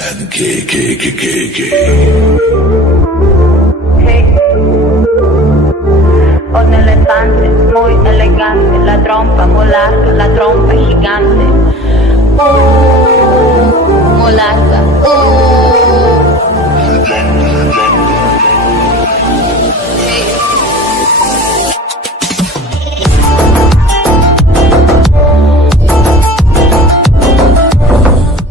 And K. Hey. Un elefante muy elegante, la trompa muy larga, la trompa gigante.